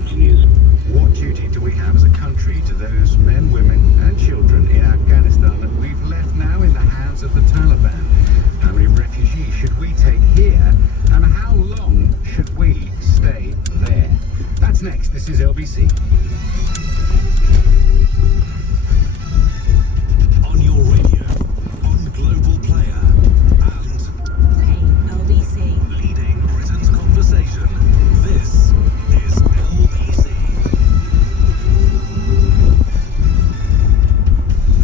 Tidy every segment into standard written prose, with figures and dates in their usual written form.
continues. What duty do we have as a country to those men, women and children in Afghanistan that we've left now in the hands of the Taliban? How many refugees should we take here, and how long should we stay there? That's next. This is LBC. On your radio, on Global Player, and Play LBC. leading Britain's conversation. This is LBC.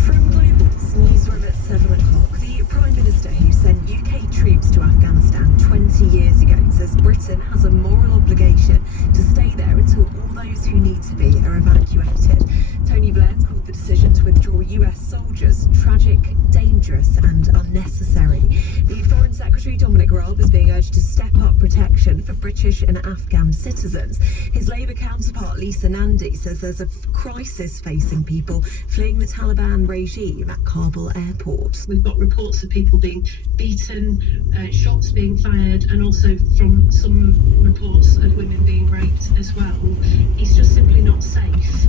From Global's newsroom at 7 o'clock, the Prime Minister who sent UK troops to Afghanistan 20 years ago says Britain has a moral obligation to stay there until all those who need to be are evacuated. Tony Blair's called the decision to withdraw US soldiers tragic, dangerous and unnecessary. The Foreign Secretary Dominic Raab is being urged to step up protection for British and Afghan citizens. His Labour counterpart Lisa Nandy says there's a crisis facing people fleeing the Taliban regime at Kabul airport. We've got reports of people being beaten, shots being fired, and also from some reports of women being raped as well. It's just simply not safe.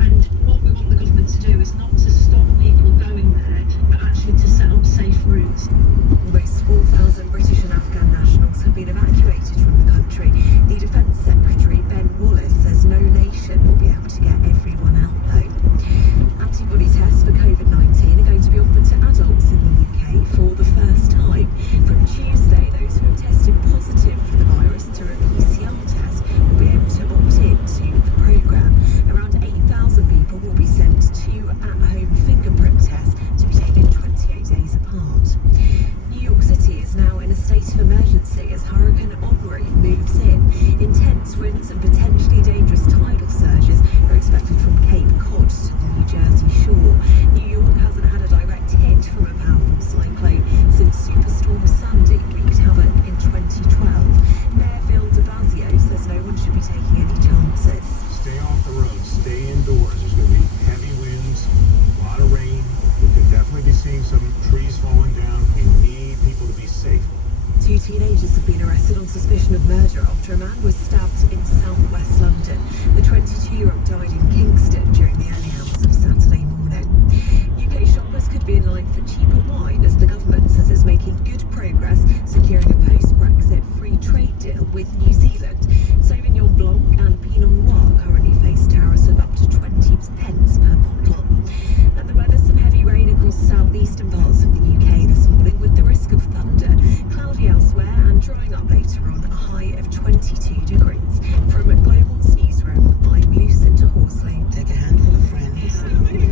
And what we want the government to do is not to stop people going there, but actually to set up safe routes. Almost 4,000 British and Afghan nationals have been evacuated from the country. The Defence Secretary Ben Wallace says no nation will be able to get everyone out though. Antibody tests for COVID-19 are going to be offered to adults in the UK for the first time. From Tuesday, those who have tested positive for the virus through a PCR test will be able to opt in to the programme. Around 8,000 people will be sent to at-home fingerprint tests to be taken 28 days apart. New York City is now in a state of emergency as Hurricane Henri moves in. Intense winds and potentially dangerous tidal surges are expected from Cape Cod to the New Jersey shore. New York hasn't had a direct hit from a powerful cyclone since Superstorm Sandy wreaked havoc in 2012. Mayor Bill de Blasio says no one should be taking any chances. Stay off the road, stay indoors. There's going to be heavy winds, a lot of rain. We could definitely be seeing some trees falling down. We need people to be safe. Two teenagers have been arrested on suspicion of murder after a man was stabbed in southwest London. The 22-year-old died in Kingston during the early hours of Saturday morning. UK shoppers could be in line for cheaper wine as the government says it's making good progress securing a post-Brexit free trade deal with New Zealand. Sauvignon Blanc and Pinot Noir currently face tariffs of up to 20 pence per bottle. And the weather, some heavy rain across southeastern parts of the UK this morning with the risk of thunder. Cloudy elsewhere and drying up later on, a high of 22 degrees. From Global's newsroom, I'm Lucinda Horsley. Take a handful of friends,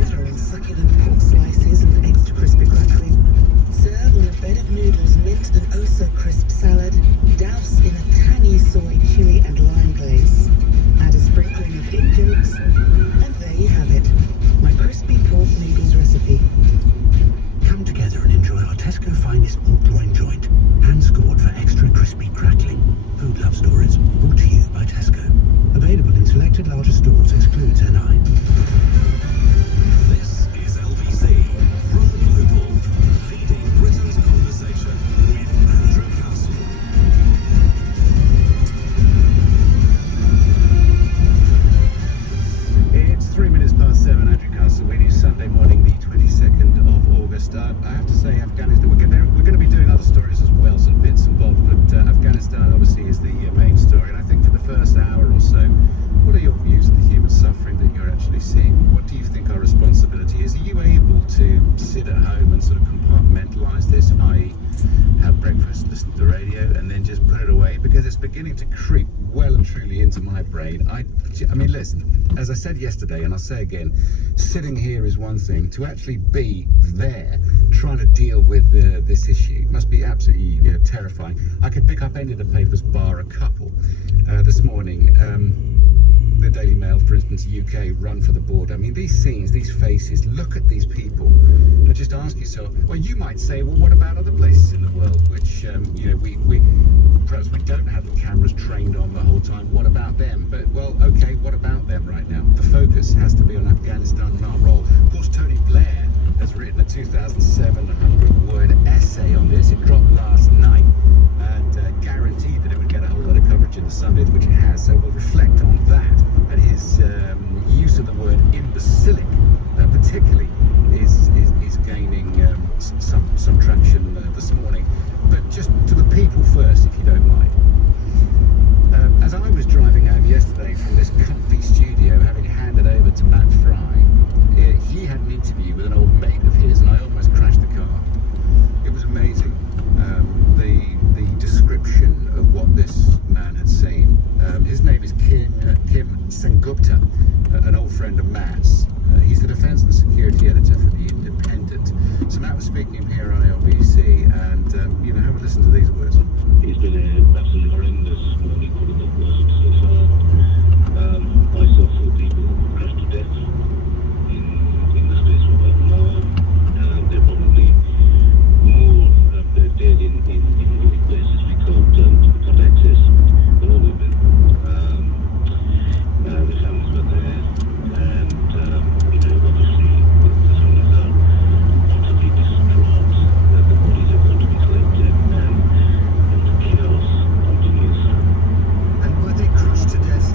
throw in succulent pork slices and extra crispy crackling. Serve on a bed of noodles, mint and oh so crisp salad. Douse in a tangy soy chili and lime glaze. Add a sprinkling of hip jokes, and there you have it. My crispy pork noodles recipe. Come together and enjoy our Tesco finest pork loin joint, hand-scored for extra crispy crackling. Food Love Stories, brought to you by Tesco. Available in selected larger stores, excludes NI. This is LBC from Global, leading Britain's conversation with Andrew Castle. It's 3 minutes past 7, Andrew Castle with you, Sunday morning, the 22nd of August. I have to say, Afghanistan, we're going to be doing other stories as well, sort of bits and bobs, but Afghanistan obviously is the main story. And I think for the first hour or so, what are your views of the human suffering that you're actually seeing? What do you think our responsibility is? Are you able to sit at home and sort of compartmentalise this, i.e. have breakfast, listen to the radio, and then just put it away? Because it's beginning to creep well and truly into my brain. I mean, listen, as I said yesterday, and I'll say again, sitting here is one thing. To actually be there, trying to deal with this issue, must be absolutely terrifying. I could pick up any of the papers, bar a couple. This morning, the Daily Mail, for instance, UK, run for the border. I mean, these scenes, these faces, look at these people, and just ask yourself, well, you might say, well, what about other places in the world, which, we perhaps we don't have the cameras trained on the whole time. What about them? But, well, okay, what about them right now? The focus has to be on Afghanistan and our role. Of course, Tony Blair has written a 2,700-word essay on this. It dropped last night, and guaranteed that it would get a whole lot of coverage in the Sunday, which it has. So we'll reflect on that. Tim Sengupta, an old friend of Matt's. He's the defence and security editor for The Independent. So Matt was speaking here on LBC, and have a listen to these words. It's been an absolutely horrendous morning, probably not worst so far. I saw 4 people crashed to death in the space of about an hour. There are probably more dead in places we can't access. They're all women. The families were there, and obviously the families are utterly distraught. The bodies have got to be collected, and the chaos continues. And were they crushed to death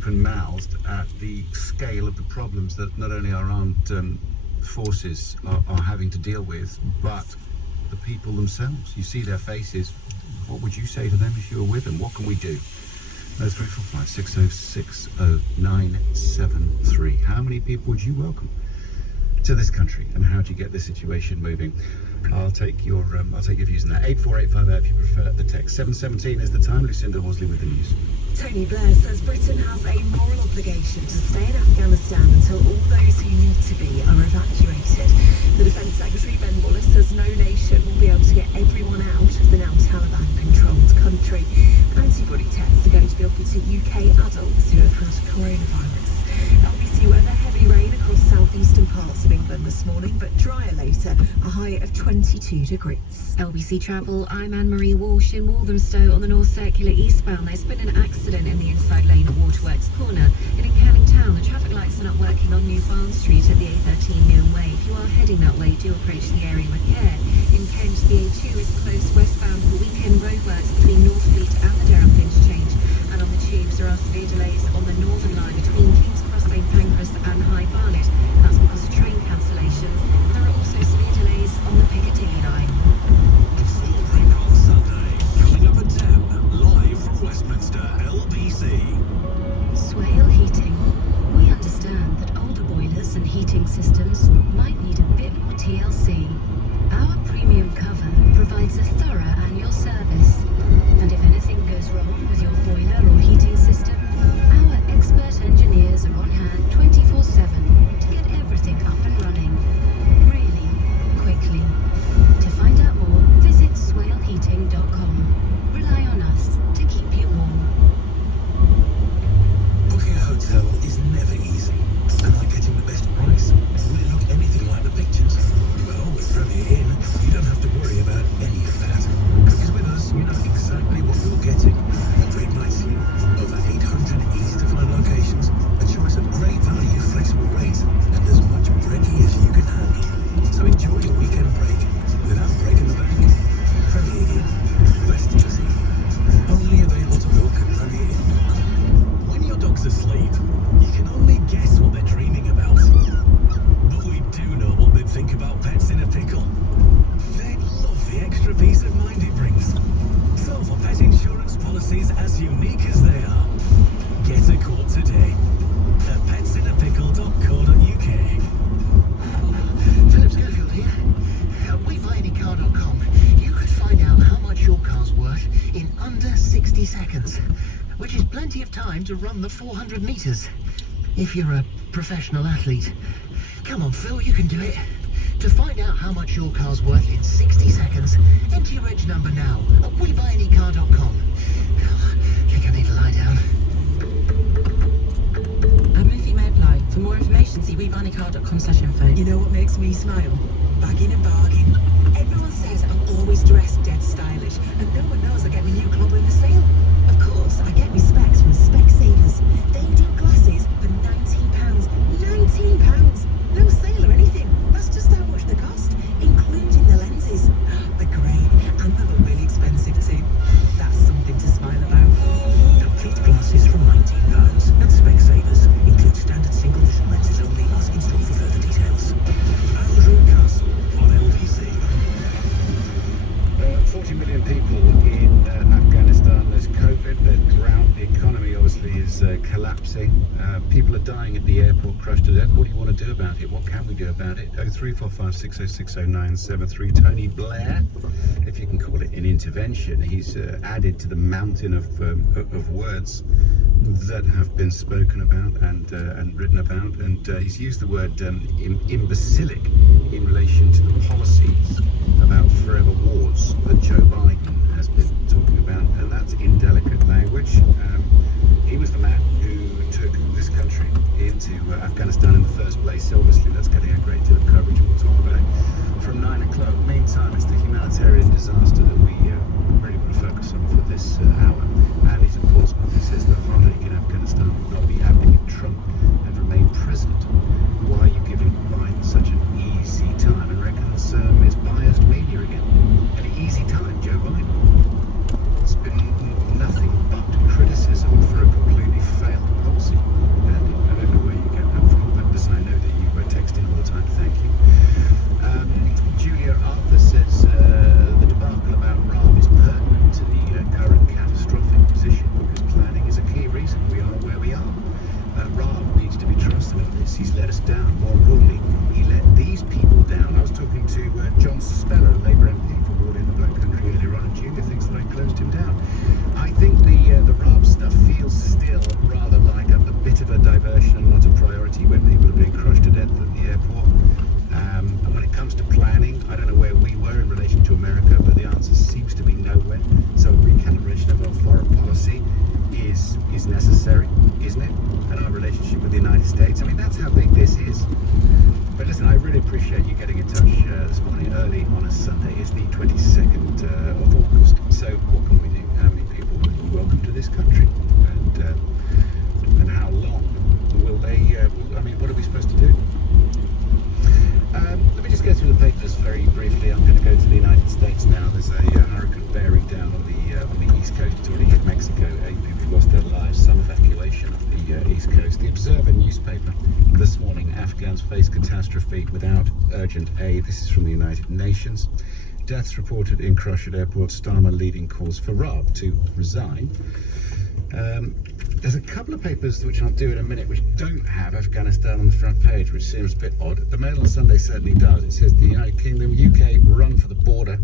open-mouthed at the scale of the problems that not only our armed forces are having to deal with, but the people themselves. You see their faces. What would you say to them if you were with them? What can we do? 0345 606 0973. How many people would you welcome to this country, and how do you get this situation moving? I'll take your views on that. 84850 if you prefer the text. 7:17 is the time. Lucinda Horsley with the news. Tony Blair says Britain has a moral obligation to stay in Afghanistan until all those who need to be are evacuated. The Defence Secretary Ben Wallace says no nation will be able to get everyone out of the now Taliban-controlled country. Antibody tests are going to be offered to UK adults who have had coronavirus. LBC weather, heavy rain across southeastern parts of England this morning, but drier later, a high of 22 degrees. LBC Travel, I'm Anne-Marie Walsh in Walthamstow on the North Circular eastbound. There's been an accident in the inside lane at Waterworks Corner. And in Canning Town, the traffic lights are not working on New Farm Street at the A13 Newham Way. If you are heading that way, do approach the area with care. In Kent, the A2 is closed westbound for weekend roadworks between Northfleet and the Derrap interchange. And on the tubes, there are severe delays on the Northern Line between King's Cross, St Pancras and High Barnet. That's because of train cancellations. There are also severe delays on the Piccadilly line. Full break on Sunday. Coming up at 10, live from Westminster, LBC. Swale Heating. We understand that older boilers and heating systems might need a bit more TLC. Our premium cover provides a thorough annual service. And if anything goes wrong with your boiler or heating system, our expert engineers are on hand 24/7 to get everything up and running. Really quickly. To find out more, visit swaleheating.com. Rely on us to keep you warm. Booking a hotel is never easy. Am I getting the best price? Will it look anything like the pictures? Well, with Premier Inn, you don't have to worry about any of that. Because with us, you know exactly what you're getting. A great night's sleep, over 800 easy-to-find locations, a choice of great value, flexible rates, and as much brekkie as you can handle. So enjoy your weekend break without breaking the bank. Premier Inn, rest easy. Only available to book at premierin.com. When your dog's asleep, you can only guess what they're dreaming about. But we do know what they'd think about pets in a pickle. They'd love the extra peace of mind it brings. So for pet insurance policies as unique as they are, get a quote today at petsinApickle.co.uk. Philip Schofield here. At WeBuyAnyCar.com, you could find out how much your car's worth in under 60 seconds, which is plenty of time to run the 400 meters. If you're a professional athlete. Come on, Phil, you can do it. To find out how much your car's worth in 60 seconds, enter your reg number now at WeBuyAnyCar.com. I think I need to lie down. Admin may apply. For more information, see WeBuyAnyCar.com/info. You know what makes me smile? Bagging and bargain. Everyone says I'm always dressed dead stylish, and no one knows I get my new club in the sale. Of course, I get my specs from Specsavers. They do glasses for £19. £19! No sale or anything. That's just how much they cost, including the lenses. They're great, and they look really expensive too. That's something to smile about. Complete glasses from £19 at Specsavers. Include standard single vision lenses only. Ask in store for further details. Andrew Castle on LBC. 40 million people in Afghanistan. There's COVID, there's drought, the economy obviously is collapsing. People are dying at the airport, crushed to death. What do you want to do about it? What can we do about it? 0345 606 0973. Tony Blair, if you can call it an intervention, he's added to the mountain of words that have been spoken about and written about, and he's used the word imbecilic in relation to the policies about forever wars that Joe Biden has been talking about, and that's indelicate language. He was the man who took this country into Afghanistan in the first place, so obviously that's getting a great deal of coverage, and we'll talk about it from 9 o'clock. Meantime, it's the humanitarian disaster that we really want to focus on for this hour, and he's of course, he says the heartache in Afghanistan would not be happening if Trump had remained president. Why are you giving Biden such an easy time? And reckons it's biased media again. Any comes to planning, I don't know where we were in relation to America, but the answer seems to be nowhere. So a recalibration of our foreign policy is necessary, isn't it? And our relationship with the United States. I mean, that's how big this is. But listen, I really appreciate you getting in touch this morning early on a Sunday. It's the 22nd of August. So what can we do? How many people will you welcome to this country? And how long will they, I mean, what are we supposed to do? Let me just go through the papers very briefly. I'm going to go to the United States now. There's a hurricane bearing down on the east coast. It's already hit Mexico. 8 people have lost their lives. Some evacuation of the east coast. The Observer newspaper this morning: Afghans face catastrophe without urgent aid. This is from the United Nations. Deaths reported in Khrushchev Airport. Starmer leading calls for Raab to resign. There's a couple of papers which I'll do in a minute which don't have Afghanistan on the front page, which seems a bit odd. The Mail on Sunday certainly does. It says the United Kingdom, UK run for the border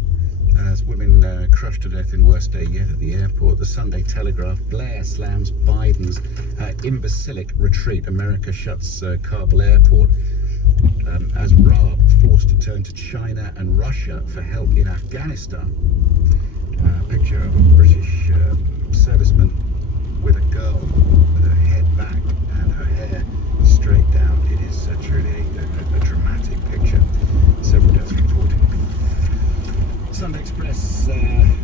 as women crushed to death in worst day yet at the airport. The Sunday Telegraph: Blair slams Biden's imbecilic retreat. America shuts Kabul airport as Raab forced to turn to China and Russia for help in Afghanistan. Picture of a British serviceman with a girl with her head back and her hair straight down. It is truly a dramatic picture. Several deaths reported. Sunday Express,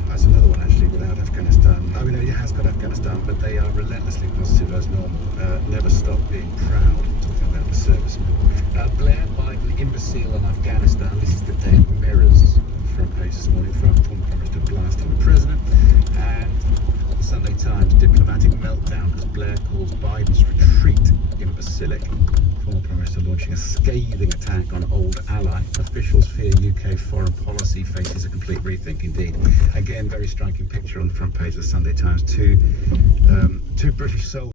that's another one actually without Afghanistan. I mean, it has got Afghanistan, but they are relentlessly positive as normal. Never stop being proud. Talking about the servicemen. Blair, Biden, imbecile on Afghanistan. This is the day of Mirrors. Front page this morning. Former Prime Minister blasting the president. And the Sunday Times: diplomatic meltdown as Blair calls Biden's retreat imbecilic. Former Prime Minister launching a scathing attack on old ally. Officials fear UK foreign policy faces a complete rethink. Indeed. Again, very striking picture on the front page of the Sunday Times. Two British soldiers